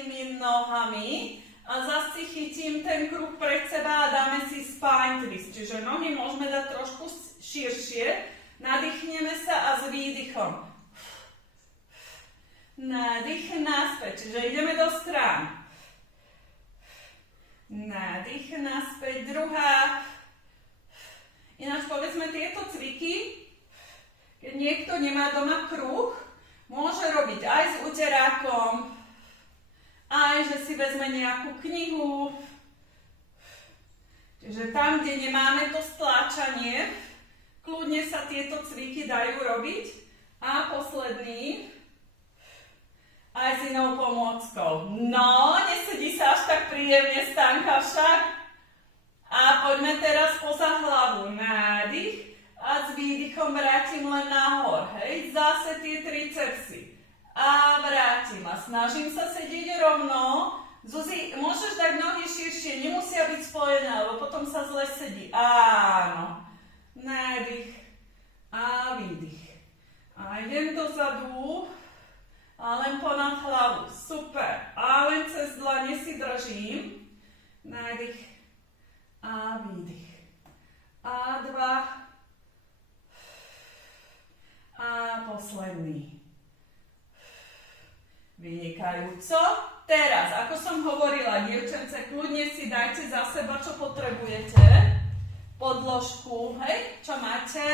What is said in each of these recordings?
zadnými nohami a zase si chytím ten kruh pred seba a dáme si spine twist. Čiže nohy môžeme dať trošku širšie. Nadýchneme sa a s výdychom. Nádych naspäť, čiže ideme do strán. Nádych naspäť, druhá. Ináč povedzme tieto cviky, keď niekto nemá doma kruh, môže robiť aj s uterákom, aj že si vezme nejakú knihu. Čiže tam, kde nemáme to stláčanie, kľudne sa tieto cviky dajú robiť. A posledný, aj s inou pomôckou. No, nesedí sa až tak príjemne, Stanka, však. A poďme teraz poza hlavu. Nádych a s výdychom vrátim len nahor. Hej, zase tie tricepsy. A vrátim a snažím sa sedieť rovno. Zuzi, môžeš dať nohy širšie, nemusia byť spojené, lebo potom sa zle sedí. Áno. Nádych a výdych. A idem dozadu. A len ponad hlavu. Super. A len cez dlane si držím. Nádych a výdych. A dva. A posledný. Vynikajúco. Teraz, ako som hovorila, dievčence, kľudne si dajte za seba, čo potrebujete. Podložku, hej, čo máte.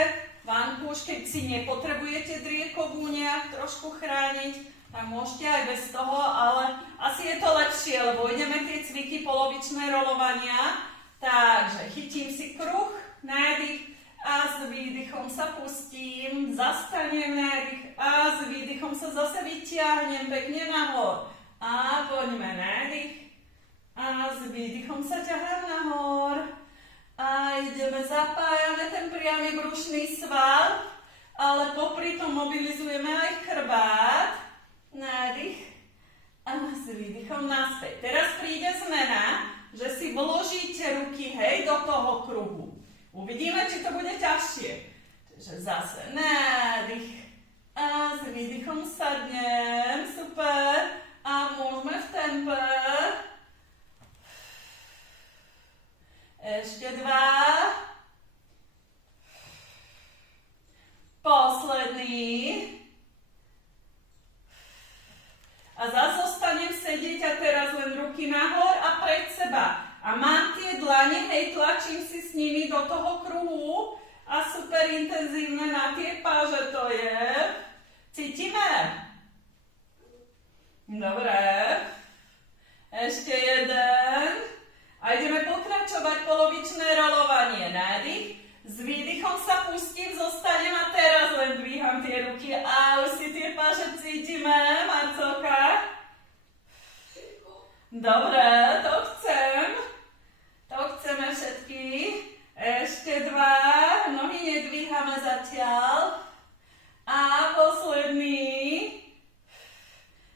Vankúš, keď si nepotrebujete driekovú nejak trošku chrániť, tak môžete aj bez toho, ale asi je to lepšie, lebo ideme tie cviky polovičné rolovania. Takže chytím si kruh, nádych a s výdychom sa pustím, zastanem nádych a s výdychom sa zase vyťahnem pekne nahor. A poďme nádych a s výdychom sa ťahám nahor. A ideme, zapájame ten priamy brušný sval, ale popri tom mobilizujeme aj chrbát. Nádych a s výdychom naspäť. Teraz príde zmena, že si vložíte ruky, hej, do toho kruhu. Uvidíme, či to bude ťažšie. Takže zase nádych a s výdychom sadnem. Super. A môžeme v tempe. Ešte dva. Posledný. A zase zostanem sedieť a teraz len ruky nahor a pred seba. A mám tie dlane, hej, tlačím si s nimi do toho kruhu a super intenzívne na tie páže to je. Cítime? Dobre. Ešte jeden. A ideme pokračovať polovičné rolovanie. Nádych. S výdychom sa pustím, zostanem a teraz len dvíham tie ruky. A už si tie páže cítime, Marcelka? Dobre, to chcem. To chceme všetky. Ešte dva. Nohy nedvíhame zatiaľ. A posledný.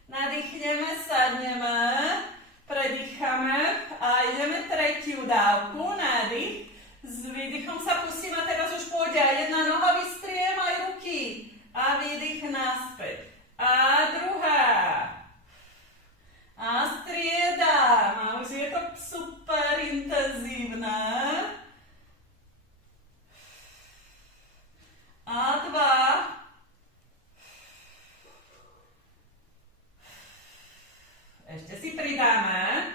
Nadýchneme, sadneme. Predýchame. A ideme tretiu dávku. Nádych. S výdychom sa pustím a teraz už pôjde aj jedna noha, vystriem aj ruky. A výdych naspäť. A druhá. A striedam. A už je to super intenzívne. A dva. Ešte si pridáme.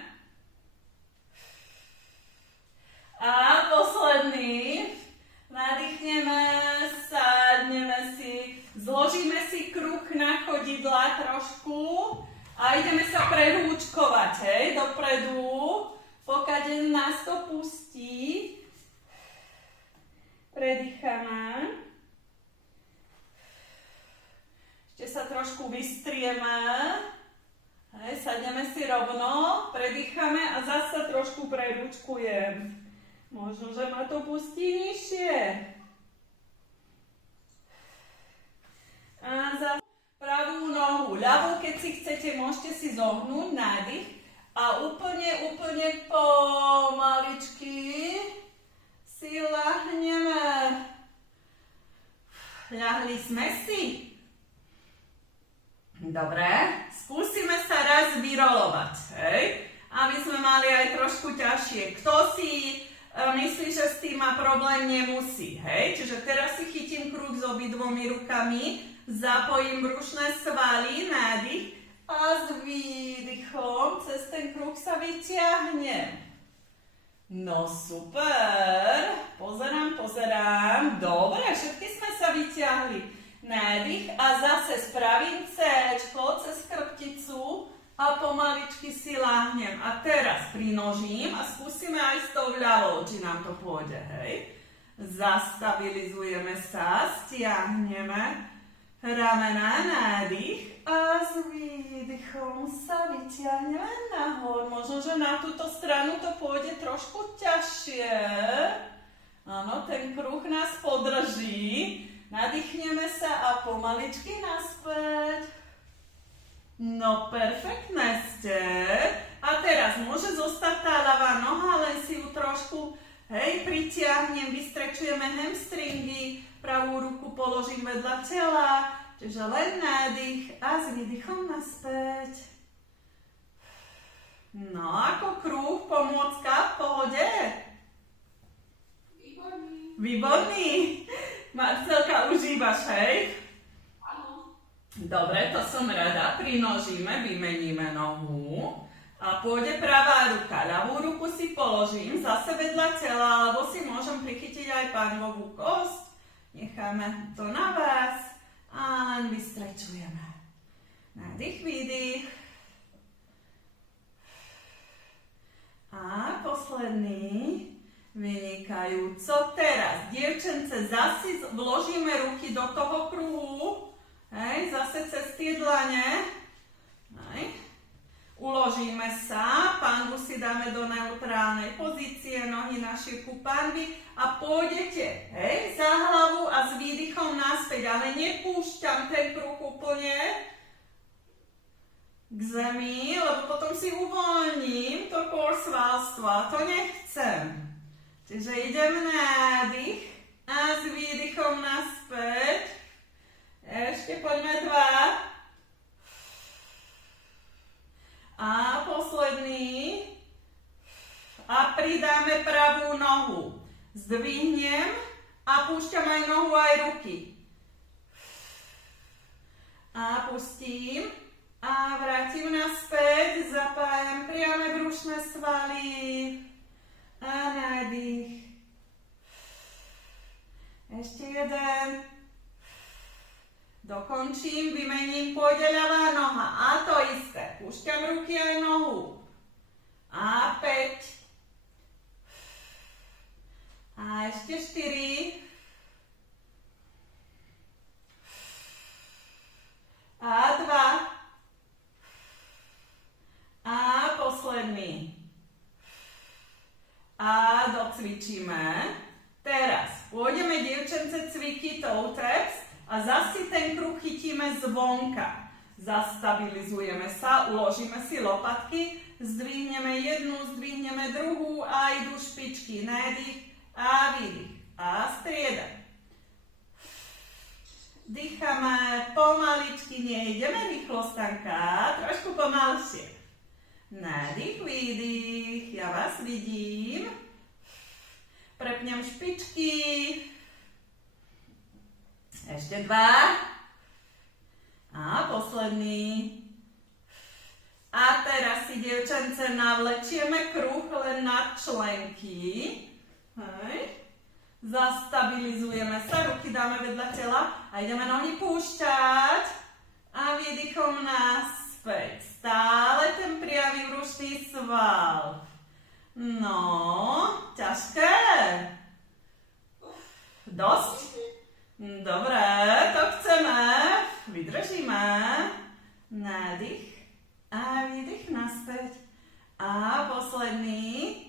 A posledný. Nadýchneme, sadneme si, zložíme si kruh na chodidlá trošku a ideme sa prehúčkovať, hej, dopredu, pokiaľ nás to pustí. Predýchame. Ešte sa trošku vystrieme. Hej, sadneme si rovno, predýchame a zase trošku prerúčkujem. Možno, že ma to pustí nižšie. A za pravú nohu. Ľavú, keď si chcete, môžete si zohnúť, nádych. A úplne pomaličky si ľahneme. Ľahli sme si. Dobre, skúsime sa raz vyrolovať. ťažšie. Kto si myslí, že s tým má problém, nemusí. Hej? Čiže teraz si chytím kruh s obidvomi rukami, zapojím brušné svaly, nádych a s výdychom cez ten kruh sa vyťahnem. No super, pozerám, dobre, všetky sme sa vyťahli. Nádych a zase spravím C-čko cez chrbticu a pomaličky si láhnem. A teraz prinožím a skúsime aj s tou ľavou, či nám to pôjde, hej. Zastabilizujeme sa, stiahneme ramena, nádych a s výdychom sa vyťahneme nahor. Možno, že na túto stranu to pôjde trošku ťažšie. Áno, ten kruh nás podrží. Nadýchneme sa a pomaličky naspäť. No, perfektné ste. A teraz môže zostať tá ľavá noha, len si ju trošku, pritiahnem, vystrečujeme hamstringy, pravú ruku položím vedľa tela, čiže len nádych a s výdychom naspäť. No, ako kruh, pomôcka, v pohode? Výborný. Marcelka, užívaš, hej? Áno. Dobre, to som rada. Prinožíme, vymeníme nohu. A pôjde pravá ruka. Ľavú ruku si položím zase vedľa tela, alebo si môžem prichytiť aj pánvovú kosť. Necháme to na vás a len vystrečujeme. Nádych, výdych. A posledný. Vynikajúco. Teraz, dievčence, zasi vložíme ruky do toho kruhu. Zase cez tie dlane. Uložíme sa, pánvu si dáme do neutrálnej pozície, nohy na šírku pánvy a pôjdete, za hlavu a s výdychom naspäť, ale nepúšťam ten kruh úplne k zemi, lebo potom si uvoľním to korsvalstvo a to nechcem. Čiže idem nádych a s výdychom naspäť. Ešte poďme 2. A posledný. A pridáme pravú nohu. Zdvihnem a púšťam aj nohu, aj ruky. A pustím. A vrátim naspäť. Zapájam priame brušné svaly. A nádych. Ešte jeden. Dokončím, vymením, pôjde ľavá noha. A to isté. Púšťam ruky aj nohu. A 5. A ešte 4. A 2. A posledný. A docvičíme. Teraz pôjdeme, dievčence, cviky toe taps. A zase ten kruh chytíme zvonka. Zastabilizujeme sa, uložíme si lopatky, zdvihneme jednu, zdvihneme druhú a idú špičky. Nádych a výdych. A strieda. Dýchame pomaličky, nejdeme rýchlo, Stanka, trošku pomalšie. Nádych, výdych, ja vás vidím. Prepnem špičky. Ešte 2. A posledný. A teraz si, dievčence, navlečieme kruh len na členky. Zastabilizujeme sa, ruky dáme vedľa tela a ideme nohy púšťať. A výdychom naspäť. Stále ten priamy brušný sval. No, ťažké. Dosť? Dobre, to chceme. Vydržíme. Nádych a výdych naspäť. A posledný.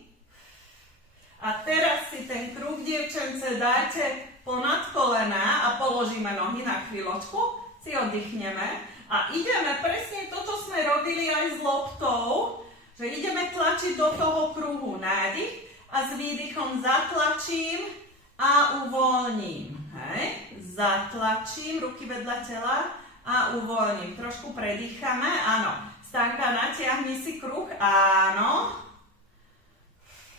A teraz si ten kruh, dievčence, dajte ponad kolena a položíme nohy na chvíľočku. Si oddychneme. A ideme presne to, čo sme robili aj s loptou, že ideme tlačiť do toho kruhu. Nádych a s výdychom zatlačím a uvoľním. Zatlačím ruky vedľa tela a uvoľním. Trošku predýchame. Áno. Stanka, natiahni si kruh. Áno.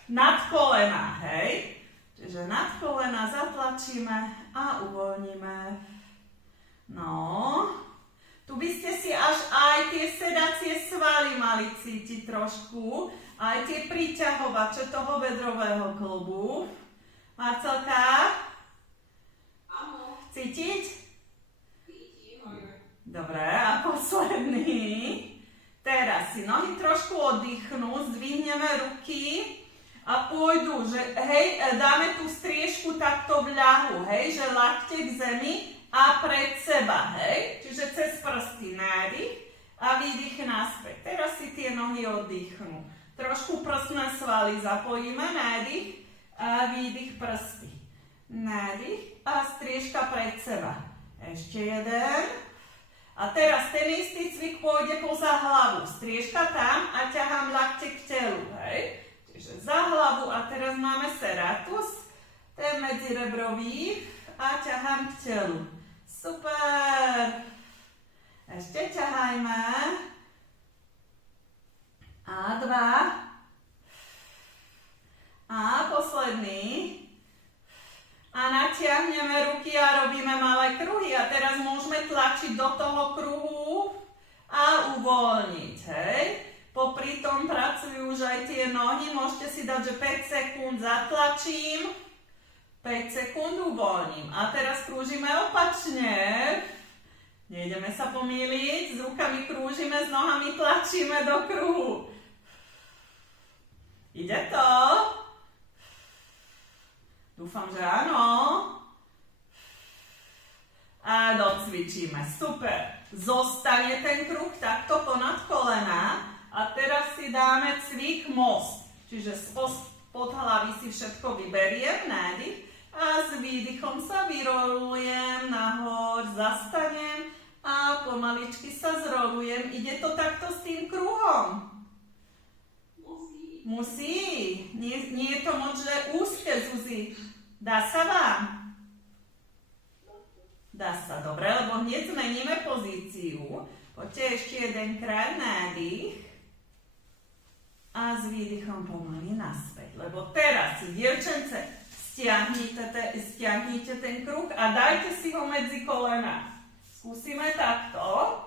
nad kolena, hej? Čiže nad kolena zatlačíme a uvoľníme. No, tu by ste si až aj tie sedacie svaly mali cítiť trošku, aj tie priťahovače toho bedrového klubu. Marcelka? Áno. Cítiť? Cítim. Dobre, a posledný. Teraz si nohy trošku oddychnú, zdvihneme ruky a pôjdu, že hej, dáme tú striežku takto v ľahu, hej, že lakte k zemi a pred seba, hej, čiže cez prsty nádych a výdych naspäť. Teraz si tie nohy oddychnú. Trošku prsné svaly zapojíme, nádych a výdych prsty. Nádych a striežka pred seba. Ešte jeden. A teraz ten istý cvik pôjde poza hlavu. Striežka tam a ťahám lakte k telu, hej. Čiže za hlavu a teraz máme serratus, ten medzirebrový a ťahám k telu. Super. Ešte ťahajme. A dva. A posledný. A natiahneme ruky a robíme malé kruhy. A teraz môžeme tlačiť do toho kruhu a uvoľniť, hej. Popri tom pracujú už aj tie nohy. Môžete si dať, že 5 sekúnd zatlačím, 5 sekúnd uvoľním. A teraz krúžime opačne. Nejdeme sa pomýliť. S rukami krúžime, s nohami tlačíme do kruhu. Ide to? Dúfam, že áno. A docvičíme. Super. Zostane ten kruh takto ponad kolena. A teraz si dáme cvik most. Čiže spod hlavy si všetko vyberiem, nádych. A s výdychom sa vyrolujem, nahor zastanem a pomaličky sa zrolujem. Ide to takto s tým kruhom? Musí. Nie je to moc, že úzke, Zuzi. Dá sa vám? Dá sa, dobre, lebo hneď zmeníme pozíciu. Poďte ešte jedenkrát nádych. A s výdychom pomaly naspäť. Lebo teraz si, dievčence, stiahnite ten kruh a dajte si ho medzi kolena. Skúsime takto.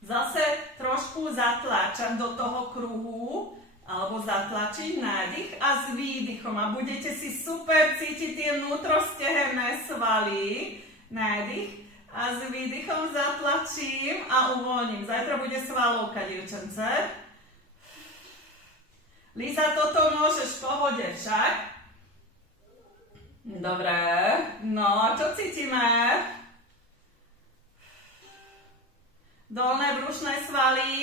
Zase trošku zatláčam do toho kruhu, alebo zatlačiť nádych a s výdychom. A budete si super cítiť tie vnútrostehenné svaly. Nádych a s výdychom zatlačím a uvoľním. Zajtra bude svalovka, dievčence. Liza, toto môžeš v pohode však. Dobre. No a čo cítime? Dolné brušné svaly.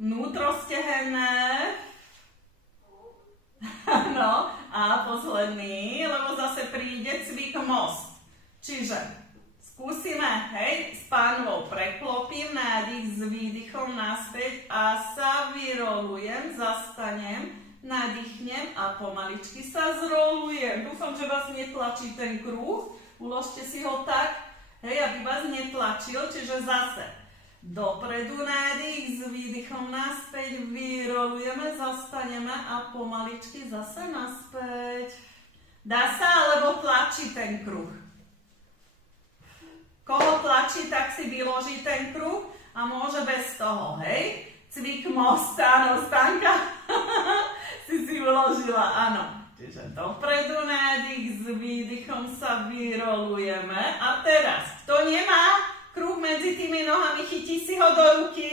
Vnútrostehenné. No a posledný, lebo zase príde cvik most. Čiže skúsime, hej, s pánvou preklopím nádych s výdychom naspäť a sa vyrolujem, zastanem, nadýchnem a pomaličky sa zrolujem. Dúfam, že vás netlačí ten kruh, uložte si ho tak, hej, aby vás netlačil, čiže zase dopredu nádych s výdychom naspäť, vyrolujeme, zastaneme a pomaličky zase naspäť. Dá sa, alebo tlačí ten kruh? Koho tlačí, tak si vyloží ten kruh a môže bez toho, hej? Cvik most, áno, Stanka si uložila, áno. Čiže dopredu nádych, s výdychom sa vyrolujeme. A teraz, kto nemá kruh medzi tými nohami, chytí si ho do ruky,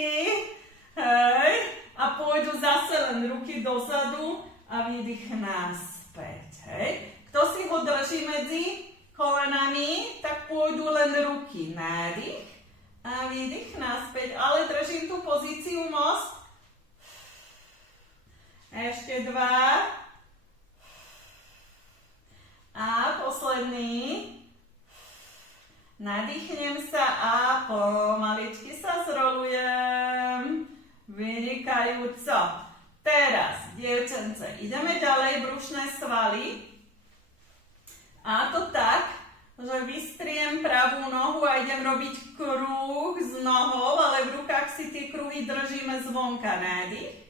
hej? A pôjdu zase len ruky dozadu a výdych naspäť, hej? Kto si ho drží medzi kolenami, tak pôjdu len ruky. Nádych a výdych naspäť. Ale držím tú pozíciu most. Ešte dva. A posledný. Nadýchnem sa a pomaličky sa zrolujem. Vynikajúco. Teraz, dievčence, ideme ďalej, brušné svaly. A to tak, že vystriem pravú nohu a idem robiť kruh s nohou, ale v rukách si tie kruhy držíme zvonka. Nádych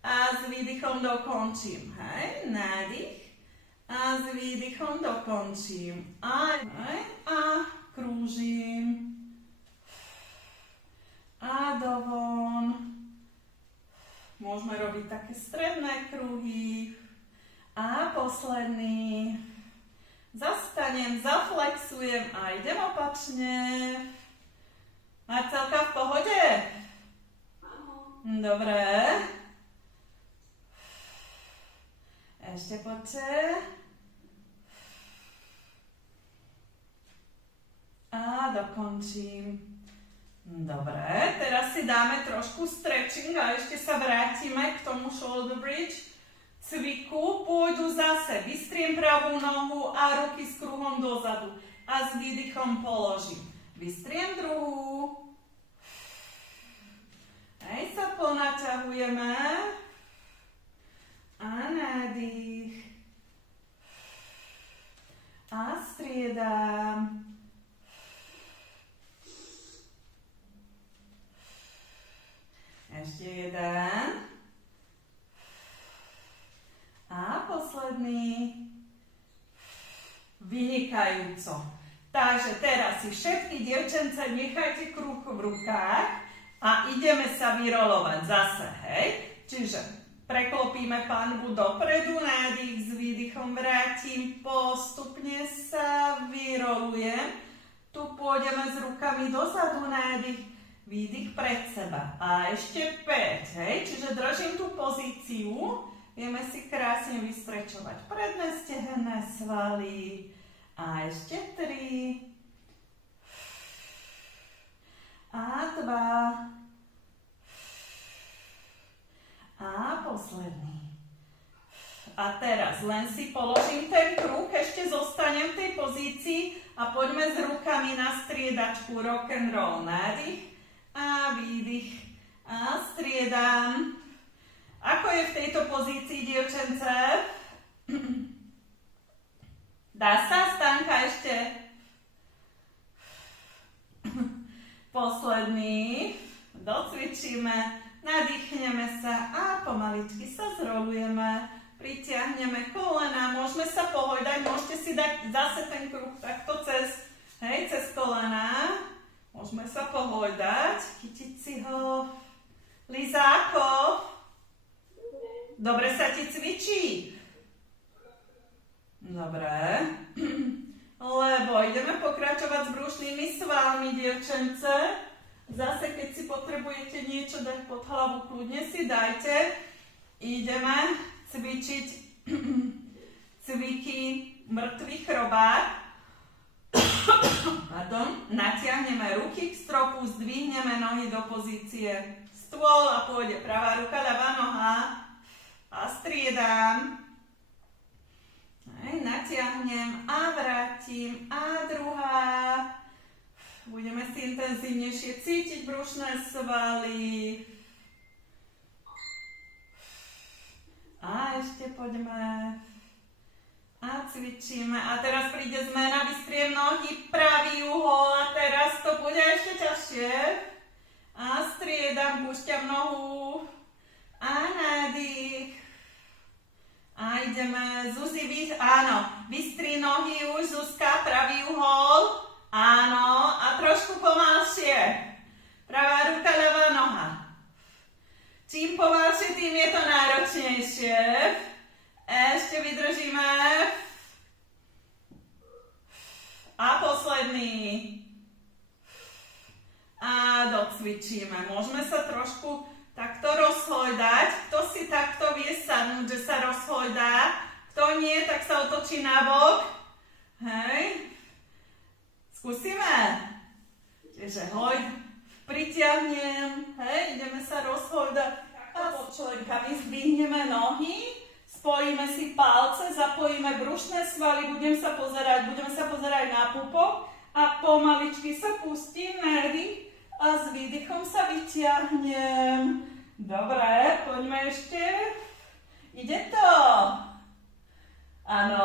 a s výdychom dokončím. Hej, nádych a s výdychom dokončím. Hej, a krúžim. A dovon. Môžeme robiť také stredné kruhy. A posledný. Zastanem, zaflexujem a idem opačne. Marcelka v pohode? Áno. Dobre. Ešte poďte. A dokončím. Dobre, teraz si dáme trošku stretching a ešte sa vrátime k tomu shoulder bridge cviku. Pôjdu zase, vystriem pravú nohu a ruky s kruhom dozadu a s výdychom položím. Vystriem druhú. Hej, sa ponaťahujeme. A nádych. A striedam. Ešte jeden. A posledný. Vynikajúco. Takže teraz si všetky dievčence nechajte kruh v rukách a ideme sa vyrolovať zase, hej? Čiže preklopíme panvu dopredu, nádych s výdychom vrátim, postupne sa vyrolujem. Tu pôjdeme s rukami dozadu, nádych, výdych pred seba. A ešte 5, hej? Čiže držím tú pozíciu. Vieme si krásne vystrečovať predné stehenné svaly. A ešte 3. A 2. A posledný. A teraz len si položím ten kruh, ešte zostanem v tej pozícii a poďme s rukami na striedačku rock and roll. Nádych a výdych a striedam. Ako je v tejto pozícii, dievčence? Dá sa, Stanka, ešte? Posledný. Docvičíme, nadýchneme sa a pomaličky sa zrolujeme. Pritiahneme kolena, môžeme sa pohojdať, môžete si dať zase ten kruh takto cez kolena. Môžeme sa pohojdať, chytiť si ho. Lizáko, dobre sa ti cvičí? Dobre. Lebo ideme pokračovať s brušnými svalmi, dievčence. Zase, keď si potrebujete niečo dať pod hlavu, kľudne si dajte. Ideme cvičiť cviky mŕtvych robák. Natiahneme ruky k stropu, zdvihneme nohy do pozície stôl a pôjde pravá ruka, ľavá noha a striedam. Natiahnem a vrátim a druhá. Budeme si intenzívnejšie cítiť brušné svaly. A ešte poďme. A cvičíme. A teraz príde zmena, vystriem nohy, pravý uhol a teraz to bude ešte ťažšie. A striedam, púšťam nohu. A nádych. A ideme, Zuzi, áno, vystri nohy už, Zuzka, pravý uhol. Áno, a trošku pomalšie. Pravá ruka, ľavá noha. Čím pomalšie, tým je to náročnejšie. Ešte vydržíme. A posledný. A docvičíme. Môžeme sa trošku takto rozhojdať. Kto si takto vie sadnúť, že sa rozhojdá. Kto nie, tak sa otočí na bok. Hej. Skúsime. Čiže hoď, pritiahnem. Hej, ideme sa rozhojdať. A pod členkami zdvihneme nohy. Spojíme si palce, zapojíme brušné svaly, budeme sa pozerať na pupok a pomaličky sa pustím, nádych a s výdychom sa vyťahnem. Dobre, poďme ešte. Ide to. Áno,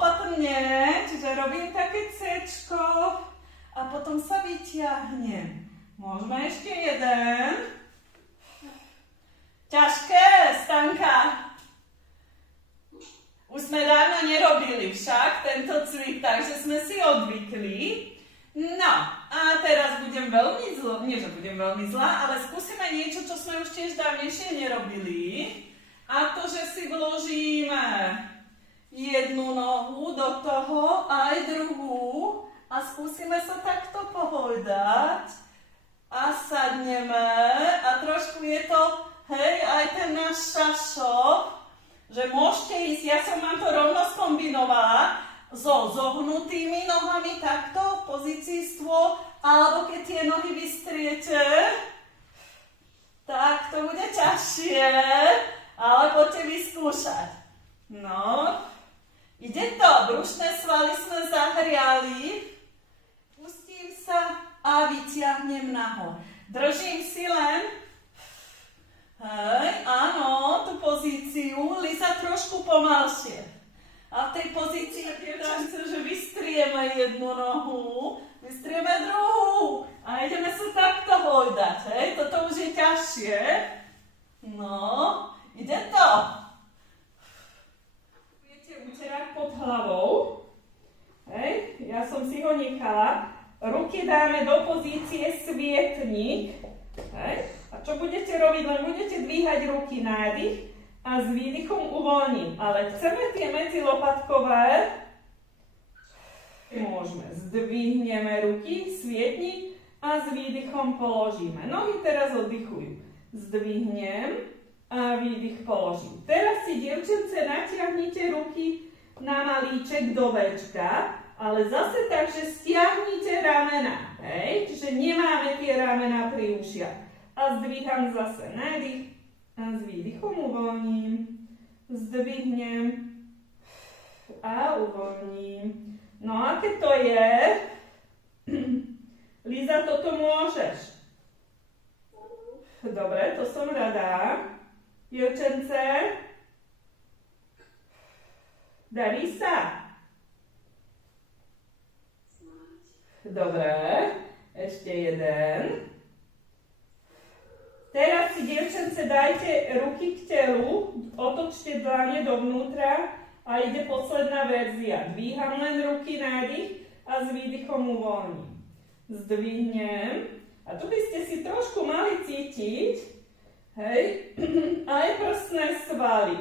opatrne, čiže robím také C-čko a potom sa vyťahnem. Môžeme ešte jeden. Ťažké, nie že budem veľmi zlá, ale skúsime niečo, čo sme už tiež dávnejšie nerobili. A to, že si vložíme jednu nohu do toho, aj druhú a skúsime sa takto pohojdať a sadneme a trošku je to, hej, aj ten náš šašok, že môžete ísť, ja som vám to rovno skombinovala, so zohnutými nohami takto v pozícii stôl, alebo keď tie nohy vystriete, tak to bude ťažšie, ale poďte vyskúšať. No, ide to, brušné svaly sme zahriali, pustím sa a vyťahnem nahor. Držím si len, hej, áno, tú pozíciu, Liza trošku pomalšie. A v tej pozícii, dievčence, že vystrieme jednu nohu, vystrieme druhú a ideme sa takto hojdať, hej, toto už je ťažšie. No, ide to. Viete, uterák pod hlavou, hej, ja som si ho nechala. Ruky dáme do pozície svietnik, hej, a čo budete robiť, len budete dvíhať ruky, nádych, a s výdychom uvoľním, ale chceme tie medzilopatkové, môžeme, zdvihneme ruky, svietnik a s výdychom položíme. Nohy teraz oddychujú. Zdvihnem a výdych položím. Teraz si, dievčence, natiahnite ruky na malíček do Včka, ale zase tak, že stiahnite ramena, hej? Čiže nemáme tie ramena pri ušiach. A zdvíham zase nádych. A s výdychom uvoľním, zdvihnem a uvoľním. No a keď to je, Liza, toto môžeš. Dobre, to som rada. Dievčence, darí sa? Dobre, ešte jeden. Teraz si, dievčence, dajte ruky k telu, otočte dlane dovnútra a ide posledná verzia. Dvíham len ruky, nádych a s výdychom uvoľním. Zdvihnem. A tu by ste si trošku mali cítiť, hej, aj prsné svaly.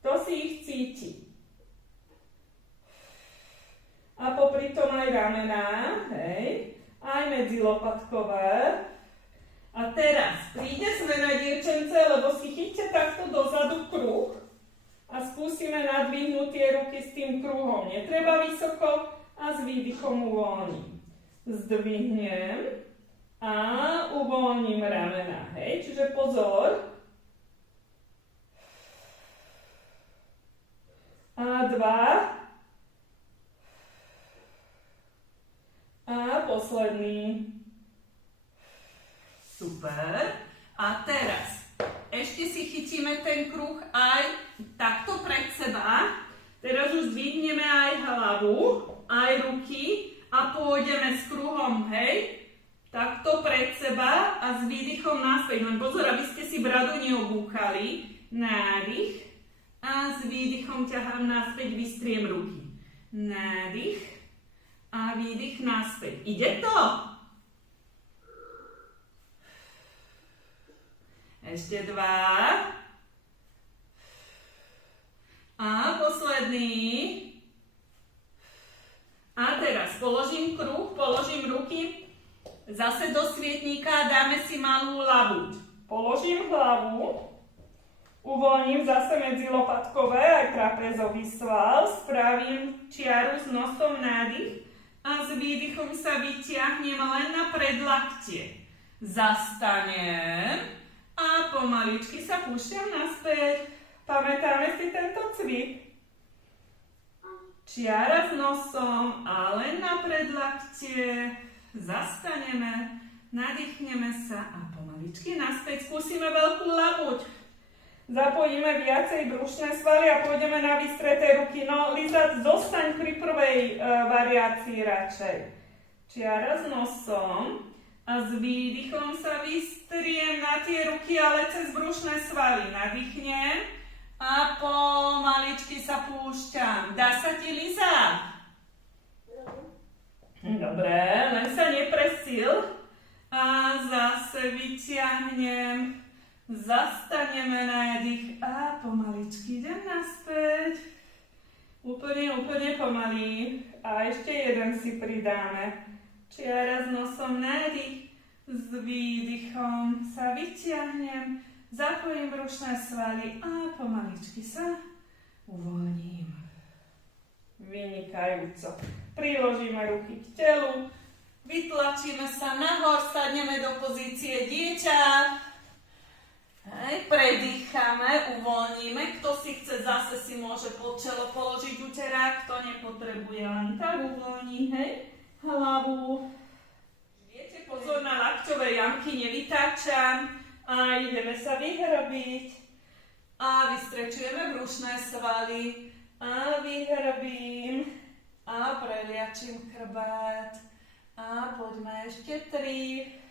To si ich cíti. A popri tom aj ramená, hej, aj medzilopatkové. A teraz príde zmena, dievčence, lebo si chyťte takto dozadu kruh a skúsime nadvihnúť tie ruky s tým kruhom. Netreba vysoko a s výdychom uvoľním. Zdvihnem a uvoľním ramena. Hej, čiže pozor. A dva. A posledný. Super. A teraz ešte si chytíme ten kruh aj takto pred seba. Teraz už zdvihneme aj hlavu, aj ruky a pôjdeme s kruhom, hej, takto pred seba a s výdychom naspäť. Len pozor, aby ste si bradu neobúchali. Nádych a s výdychom ťahám naspäť, vystriem ruky. Nádych a výdych naspäť. Ide to? Ešte dva. A posledný. A teraz položím kruh, položím ruky zase do svietníka a dáme si malú labuť. Položím hlavu, uvoľním zase medzilopatkové aj trapezový sval, spravím čiaru s nosom, nádych a s výdychom sa vytiahnem len na predlaktie. Zastanem a pomaličky sa púšťam naspäť. Pamätáme si tento cvik. Čiara s nosom a len na predlaktie. Zastaneme, nadýchneme sa a pomaličky naspäť. Skúsime veľkú labuť. Zapojíme viacej brušné svaly a pôjdeme na vystreté ruky. No, Liza, zostaň pri prvej variácii radšej. Čiara s nosom. A s výdychom sa vystriem na tie ruky, ale cez brušné svaly. Nadýchnem a pomaličky sa púšťam. Dá sa ti, Liza? Dobre, len sa nepresil. A zase vyťahnem. Zastaneme nádych a pomaličky idem naspäť. Úplne pomalý. A ešte jeden si pridáme. Čiara s nosom nádych. S výdychom sa vyťahnem. Zapojím brušné svaly a pomaličky sa uvoľním. Vynikajúco. Priložíme ruky k telu. Vytlačíme sa nahor, sadneme do pozície dieťa. Hej, predýchame, uvoľníme. Kto si chce, zase si môže pod čelo položiť uterák. Kto nepotrebuje, len tak uvoľní, hej, hlavu. Viete, pozor na lakťové jamky, nevytáčam. A ideme sa vyhrobiť. A vystrečujeme brušné svaly. A vyhrobím. A preliačím chrbát. A poďme ešte 3.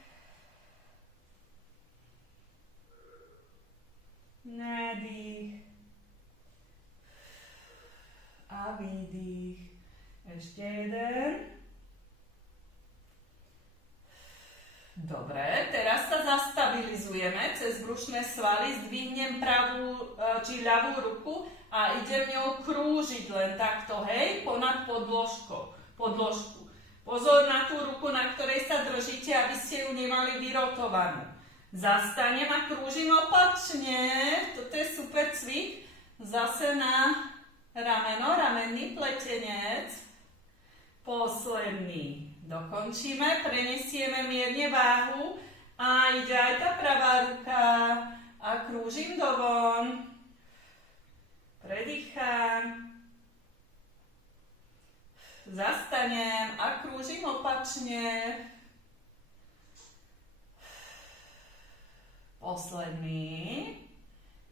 Nádych. A výdych. Ešte jeden. Dobre, teraz sa zastabilizujeme cez brušné svaly, zdvihnem pravú či ľavú ruku a idem ňou krúžiť len takto, hej, ponad podložku. Pozor na tú ruku, na ktorej sa držíte, aby ste ju nemali vyrotovanú. Zastanem a krúžim opačne. Toto je super cvik. Zase na rameno, ramenný pletenec. Posledný. Dokončíme, prenesieme mierne váhu a ide aj tá pravá ruka. A krúžim dovon. Predýcham. Zastanem a krúžim opačne. Posledný.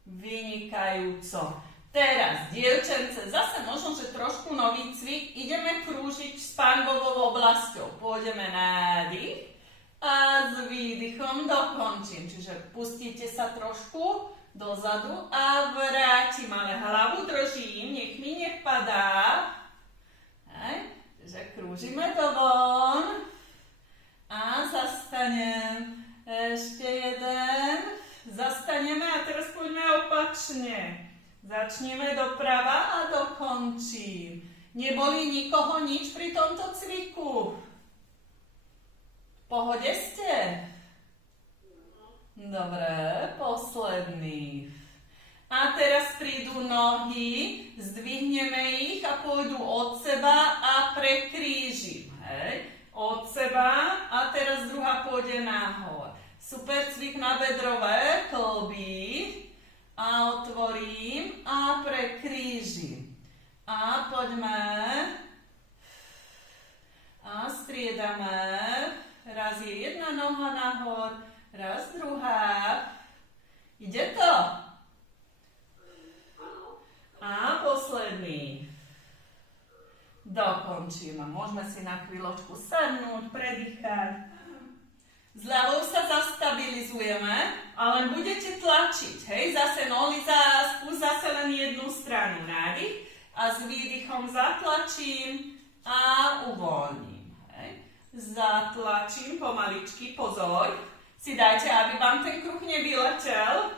Vynikajúco. Teraz, dievčence, zase možno, že trošku nový cvik. Ideme krúžiť spánbovou oblasťou. Pôjdeme nádych a s výdychom dokončím. Čiže pustíte sa trošku dozadu a vrátim, ale hlavu držím, nech mi nepadá. Hej. Čiže krúžime dovon a zastanem. Ešte jeden. Zastaneme a teraz poďme opačne. Začneme doprava a dokončím. Nebolí nikoho nič pri tomto cviku? V pohode ste? Dobre, posledný. A teraz prídu nohy, zdvihneme ich a pôjdu od seba a prekrížim. Hej. Od seba a teraz druhá pôjde nahor. Super cvik na bedrové klby. A otvorím a prekrížim. A poďme. A striedame. Raz je jedna noha nahor, raz druhá. Ide to? A posledný. Dokončím. Môžeme si na chvíľočku sadnúť, predýchať. S ľavou sa zastabilizujeme, ale budete tlačiť, hej, zase nohy zase len jednu stranu, nádych a s výdychom zatlačím a uvoľním, hej. Zatlačím pomaličky, pozor, si dajte, aby vám ten kruh nevyletel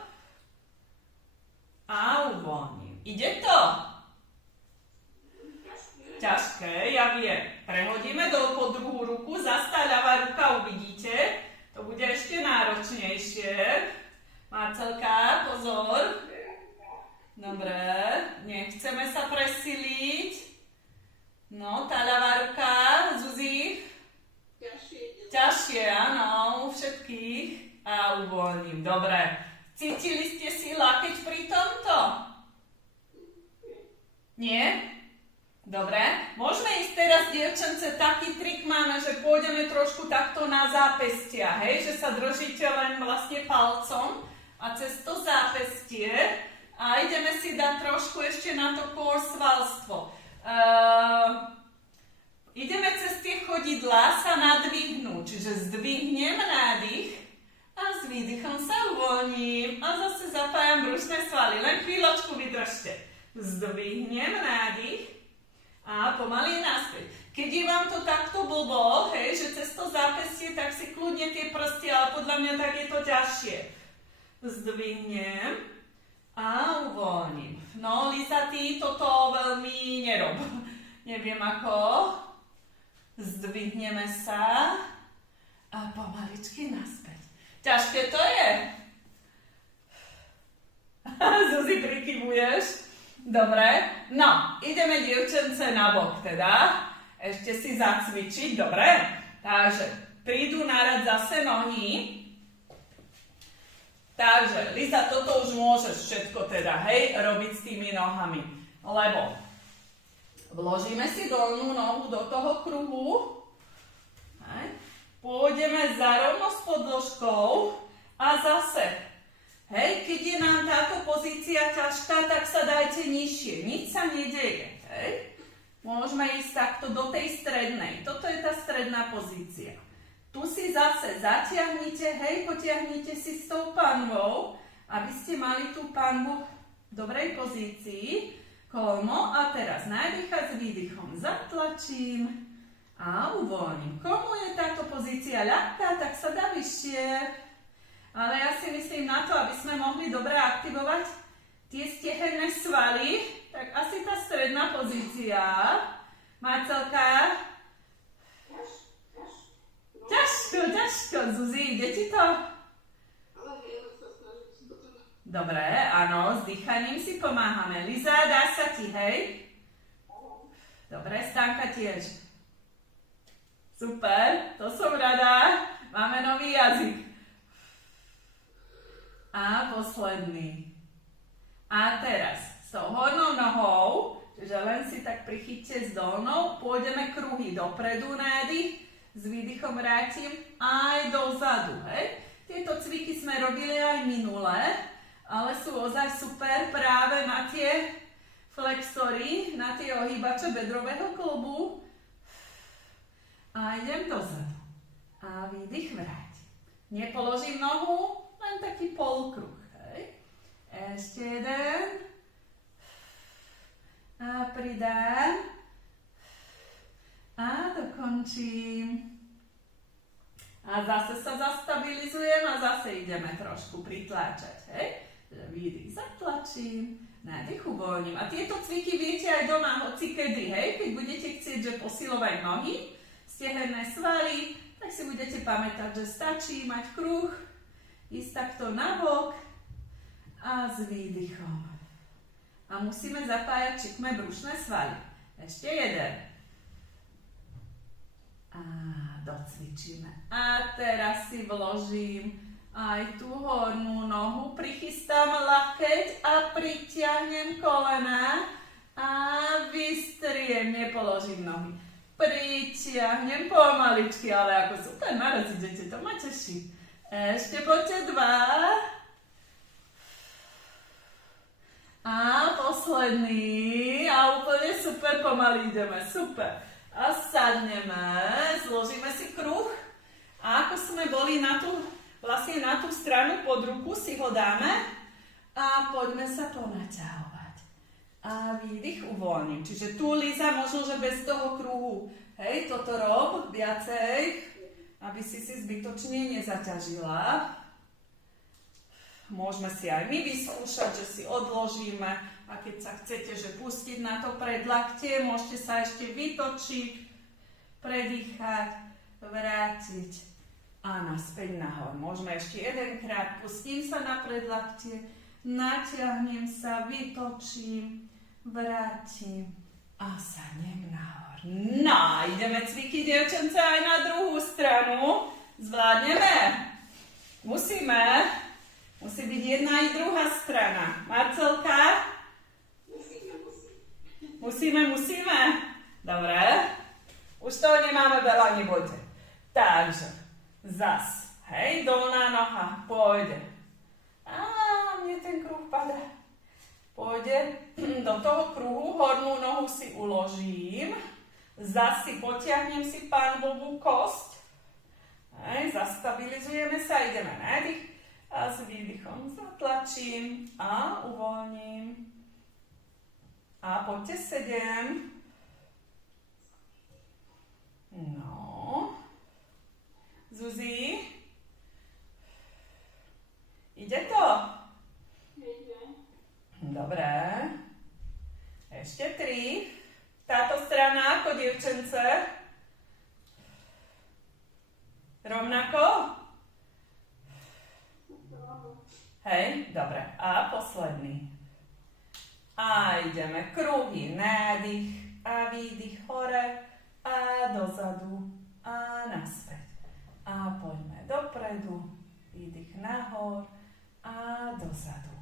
a uvoľním. Ide to? Ťažké, ja viem. Prehodíme po druhú ruku, zase tá ľavá ruka, uvidíte. To bude ešte náročnejšie. Marcelka, pozor. Dobre, nechceme sa presiliť. No, tá ľavá ruka, Zuzi. Ťažšie, áno, u všetkých. A uvoľním, dobre. Cítili ste si lakeť pri tomto? Nie? Dobre, môžeme ísť teraz, dievčence, taký trik máme, že pôjdeme trošku takto na zápestia, hej, že sa držíte len vlastne palcom a cez to zápestie a ideme si dať trošku ešte na to korsvalstvo. Ideme cez tie chodidlá sa nadvihnúť, čiže zdvihnem nádych a s výdychom sa uvoľním a zase zapájam brušné svaly, len chvíľočku vydržte. Zdvihnem nádych a pomaly naspäť. Keď je vám to takto blbo, hej, že cez to zápestie, tak si kľudne tie prsty, ale podľa mňa tak je to ťažšie. Zdvihnem a uvoľním. No, Liza, ty toto veľmi nerob. Neviem ako. Zdvihneme sa a pomaličky naspäť. Ťažké to je. Zuzi, prikyvuješ? Dobre. No, ideme, dievčence, na bok teda. Ešte si zacvičiť, dobre? Takže prídu narad zase nohy. Takže, Liza, toto už môžeš všetko teda, hej, robiť s tými nohami. Lebo vložíme si dolnú nohu do toho kruhu. Hej. Pôjdeme za rovno s podložkou a zase. Hej, keď je nám táto pozícia ťažká, tak sa dajte nižšie. Nič sa nedeje, hej. Môžeme ísť takto do tej strednej. Toto je tá stredná pozícia. Tu si zase zatiahnite, hej, potiahnite si s tou panvou, aby ste mali tú panvu v dobrej pozícii. Kolmo a teraz nádych a s výdychom zatlačím a uvoľním. Komu je táto pozícia ľahká, tak sa dá vyššie. Ale ja si myslím na to, aby sme mohli dobre aktivovať tie stehenné svaly, tak asi tá stredná pozícia. Marcelka? Ťažko, Zuzi, ide ti to? Dobre, áno, s dýchaním si pomáhame. Liza, dá sa ti, hej? Dobre, Stanka tiež. Super, to som rada. Máme nový jazyk. A posledný. A teraz s tou hornou nohou, čiže len si tak prichyťte s dolnou, pôjdeme kruhy dopredu, nádych, s výdychom vrátim aj dozadu, hej. Tieto cviky sme robili aj minule, ale sú ozaj super práve na tie flexory, na tie ohýbače bedrového klubu. A idem dozadu. A výdych vrátim. Nepoložím nohu, len taký polkruh, hej. Ešte jeden. A pridám. A dokončím. A zase sa zastabilizujem a zase ideme trošku pritláčať, hej. Výdych zatlačím, nádych uvoľním. A tieto cviky viete aj doma hoci kedy, hej. Keď budete chcieť, že posilovať nohy, stehenné svaly, tak si budete pamätať, že stačí mať kruh, ísť takto nabok a s výdychom. A musíme zapájať čikme brušné svaly. Ešte jeden. A docvičíme. A teraz si vložím aj tú hornú nohu, prichystám lakeť a pritiahnem kolena a vystriem, nepoložím nohy. Pritiahnem pomaličky, ale ako super, naraz idete, to ma teší. Ešte poďte dva. A posledný. A úplne super, pomaly ideme. Super. A sadneme. Zložíme si kruh. A ako sme boli na tú stranu pod ruku, si ho dáme. A poďme sa ponaťahovať. A výdych uvoľním. Čiže tu, Liza, možno, že bez toho kruhu. Hej, toto rob viacej, aby si zbytočne nezaťažila. Môžeme si aj my vyskúšať, že si odložíme a keď sa chcete, že pustiť na to predlaktie, môžete sa ešte vytočiť, predýchať, vrátiť a naspäť nahor. Môžeme ešte jedenkrát, pustím sa na predlaktie, natiahnem sa, vytočím, vrátim a sadnem nahor. No, ideme cviky, dievčence, aj na druhú stranu. Zvládneme? Musíme. Musí byť jedna aj druhá strana. Marcelka? Musíme. Dobre. Už toho nemáme veľa, nebojte. Takže, zas. Hej, dolná noha. Pôjde. Á, mne ten kruh padá. Pôjde do toho kruhu, hornú nohu si uložím. Zas si potiahnem si panvovú kosť. Hej, zastabilizujeme sa, ideme nádych. A s výdychom zatlačím a uvoľním. A poďte 7. No. Zuzi? Ide to? Ide. Dobre. Ešte 3. Táto strana ako, dievčence? Rovnako? Hej, dobre. A posledný. A ideme kruhy. Nádych a výdych hore a dozadu a naspäť. A poďme dopredu. Výdych nahor a dozadu.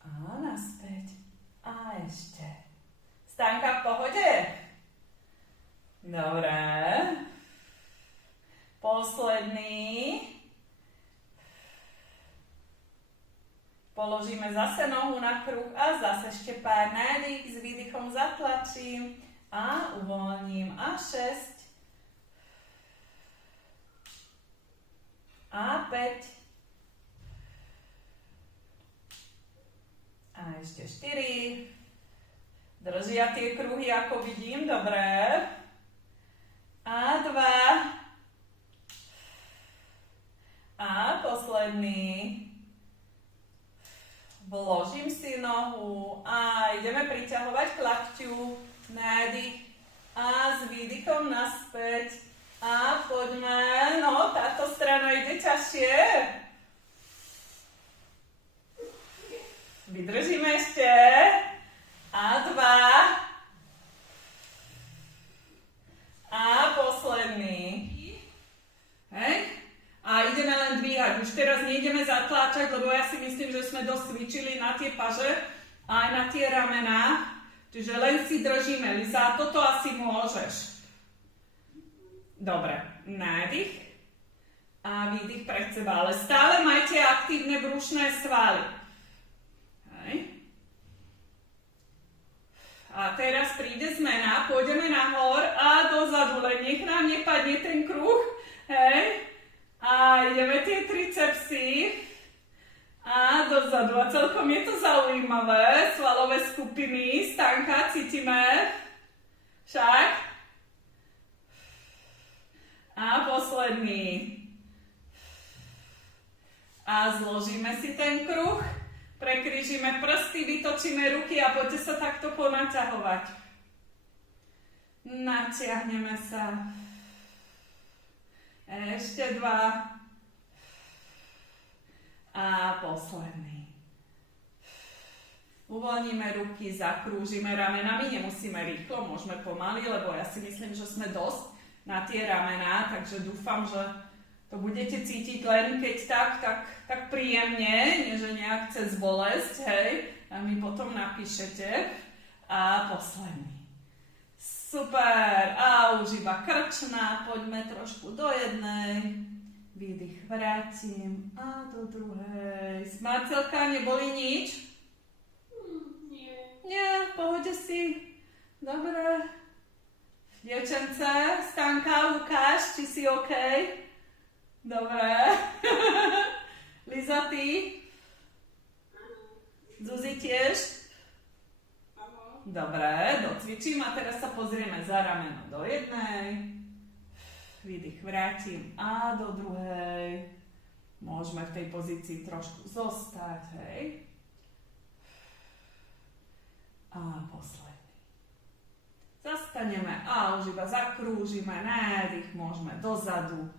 A naspäť. A ešte. Stanka v pohode? Dobre. Posledný. Položíme zase nohu na kruh a zase ešte pár nádych. S výdychom zatlačím a uvoľním. A 6. A 5. A ešte 4. Držia tie kruhy, ako vidím. Dobre. A 2. A posledný. Vložím si nohu a ideme priťahovať klapťu. Nádych a s výdychom naspäť. A poďme. No, táto strana ide ťažšie. Vydržíme ešte. A 2. A posledný. Hej. A ideme len dvíhať. Už teraz nejdeme zatláčať, lebo ja si myslím, že sme dosť cvičili na tie paže aj na tie ramená. Čiže len si držíme. Liza, toto asi môžeš. Dobre. Nádych a výdych pred seba. Ale stále majte aktívne brušné svaly. Hej. A teraz príde zmena. Pôjdeme nahor a dozadu. Len nech nám nepadne ten kruh. Hej. A ideme tie tricepsy a dozadu. A celkom je to zaujímavé. Svalové skupiny. Stanka, cítime? Však? A posledný. A zložíme si ten kruh. Prekrížime prsty, vytočíme ruky a poďte sa takto ponaťahovať. Natiahneme sa. Ešte 2. A posledný. Uvoľníme ruky, zakrúžime ramenami, nemusíme rýchlo, môžeme pomaly, lebo ja si myslím, že sme dosť na tie ramená, takže dúfam, že to budete cítiť len keď tak príjemne, nie že nejak cez bolesť, hej, a mi potom napíšete. A posledný. Super, a už iba krčná, poďme trošku do jednej, výdych vrátim a do druhej. Marcelka, neboli nič? Nie. Nie, v pohode si. Dobre. Dievčence, Stanka, Lukáš, či si OK? Dobre. Liza, ty? Zuzi tiež? Dobre, docvičím a teraz sa pozrieme za rameno do jednej. Výdych vrátim a do druhej. Môžeme v tej pozícii trošku zostať, hej. A posledný. Zastaneme a už iba zakrúžime, nádych, môžeme dozadu.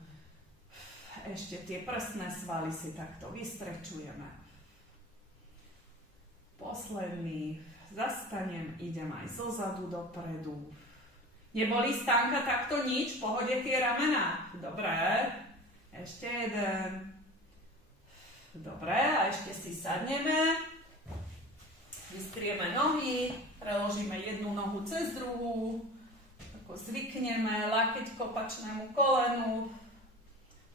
Ešte tie prsné svaly si takto vystrečujeme. Posledný. Zastanem, idem aj zozadu dopredu. Neboli, Stanka, takto nič? V pohode tie ramená? Dobre. Ešte jeden. Dobre, a ešte si sadneme. Vystrieme nohy. Preložíme jednu nohu cez druhú. Ako zvykneme, lakeť k opačnému kolenu.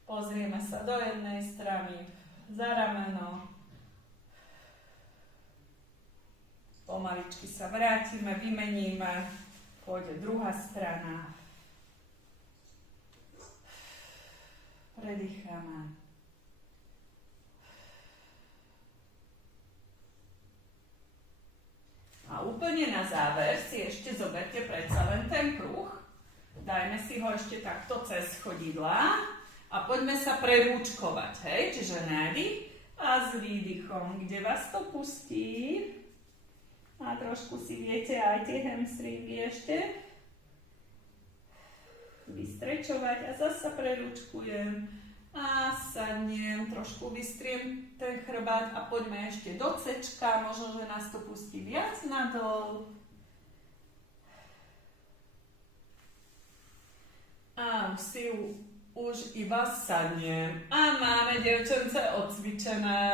Pozrieme sa do jednej strany. Za rameno. Pomaličky sa vrátime, vymeníme, pôjde druhá strana. Predýchame. A úplne na záver si ešte zoberte predsa len ten kruh. dajme si ho ešte takto cez chodidla a poďme sa prerúčkovať, hej? Čiže nádych a s výdychom, kde vás to pustí. A trošku si viete aj tie hamstringy ešte vystrečovať a zasa prerúčkujem a sadnem, trošku vystriem ten chrbát a poďme ešte do cečka, možno, že nás to pustí viac nadol. A už iba sadnem a máme, dievčence, odcvičené.